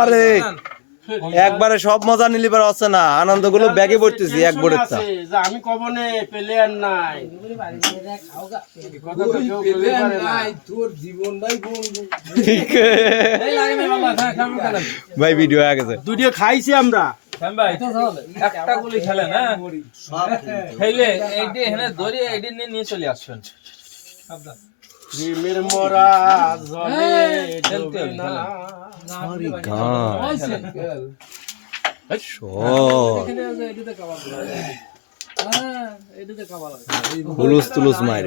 আরে একবারে সব মজা নিলি পার হচ্ছে না, আনন্দ গুলো ব্যাগে পড়তেছি এক বোর্ডে। আমি কবনে প্লেয়ার নাই, ভাই ভিডিও হয়ে গেছে, দুটো খাইছি আমরা। একটা গুলি খেলে না খেলে এইটি এখানে ধরে এইটি নিয়ে চলে আসছেন। প্রেমের মরা জলে ডুবে না। হুলুস তুলুস মায়ের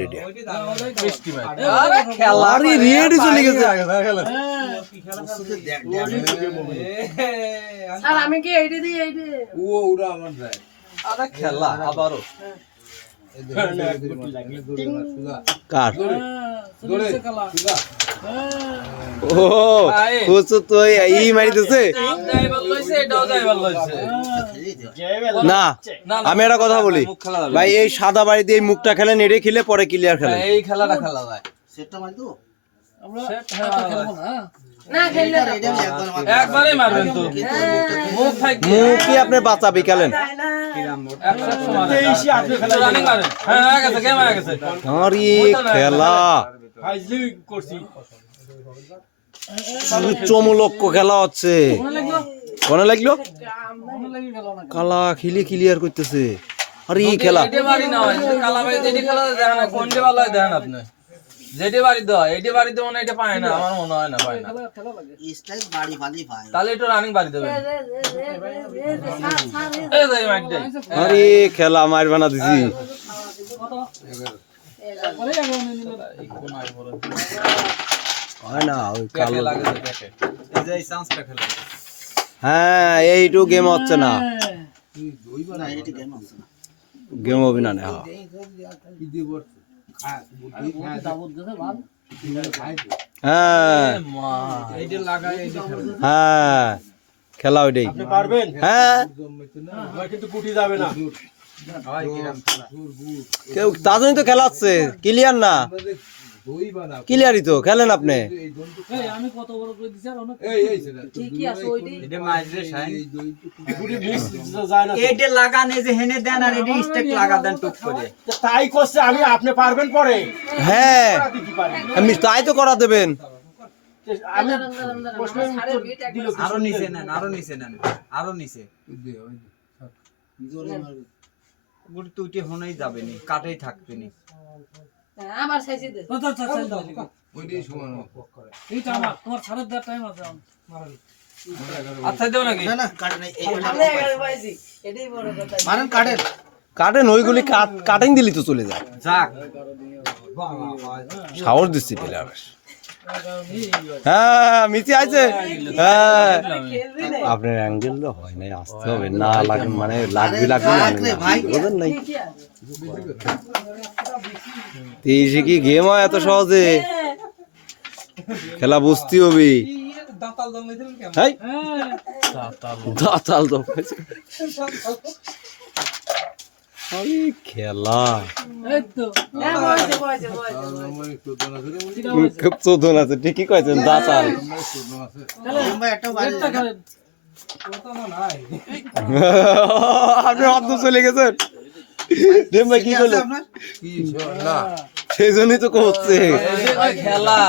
আমি কি এইটা দিই এইটা খেলা আবারও কার ই মারিতেছে না। আমি একটা কথা বলি ভাই, এই সাদা বাড়িতে এই মুখটা খেলেন, এড়ে খেলে পরে ক্লিয়ার খেলেন। এই খেলাটা খেলা যায় একবারই মারবেন তো মুখ কি আপনি বাঁচাবি খেলেন। খেলা উচ্চমূলক খেলা হচ্ছে, মনে লাগলো কালা খিলি ক্লিয়ার করতেছে। আরে খেলা আপনি যেটি বাড়ি দেওয়া এটি বাড়িতে মনে এটা পায় না, আমার মনে হয় না পায় না। তাহলে একটু রানিং বাড়ি দেবেন। আরে খেলা মার বানা দিছি। হ্যাঁ এইটু গেম হচ্ছে না, গেম হবে না। হ্যাঁ হ্যাঁ খেলা ওইটাই হ্যাঁ, কিন্তু কুটি যাবে না কেউ তার জন্যই তো খেলা হচ্ছে, ক্লিয়ার না ক্লিয়ারই তো খেলেন আপনি। তাই করছে আমি, আপনি পারবেন পরে। হ্যাঁ আমি তাই তো করা দেবেন। আরো নিচে নেন, আরো নিচে নেন, আরো নিচে তুই হনেই যাবে নি, কাটেই থাকবে নি। আবার সাইজে দে ওইটাই সমান এইটা আমার তোমার ছাড়ার দেওয়ার টাইম আছে আচ্ছা দেও নাকি না না কাটে নাই, এই আমি 11 পাইছি এটাই বড় কথা। মারেন কাটেন কাটেন ওইগুলি কাটিং দিলি তো চলে যায়। যাক সাহস দিচ্ছি প্লেয়ার। হ্যাঁ মিচি আছে। হ্যাঁ আপনার অ্যাঙ্গেল হয় নাই, আসতে হবে না লাগে মানে লাগবে বুঝলেন নাই। তেইশে কি গেম হয় এত সহজে? খেলা বুঝতে হবে। দাতাল জমাইছে খেলা খুব চোদন আছে, ঠিকই কয়েছেন দাতাল। আপনি অর্ধ চলে গেছেন ভাই, কি করলেন? সেই জন্যই তো করছে খেলা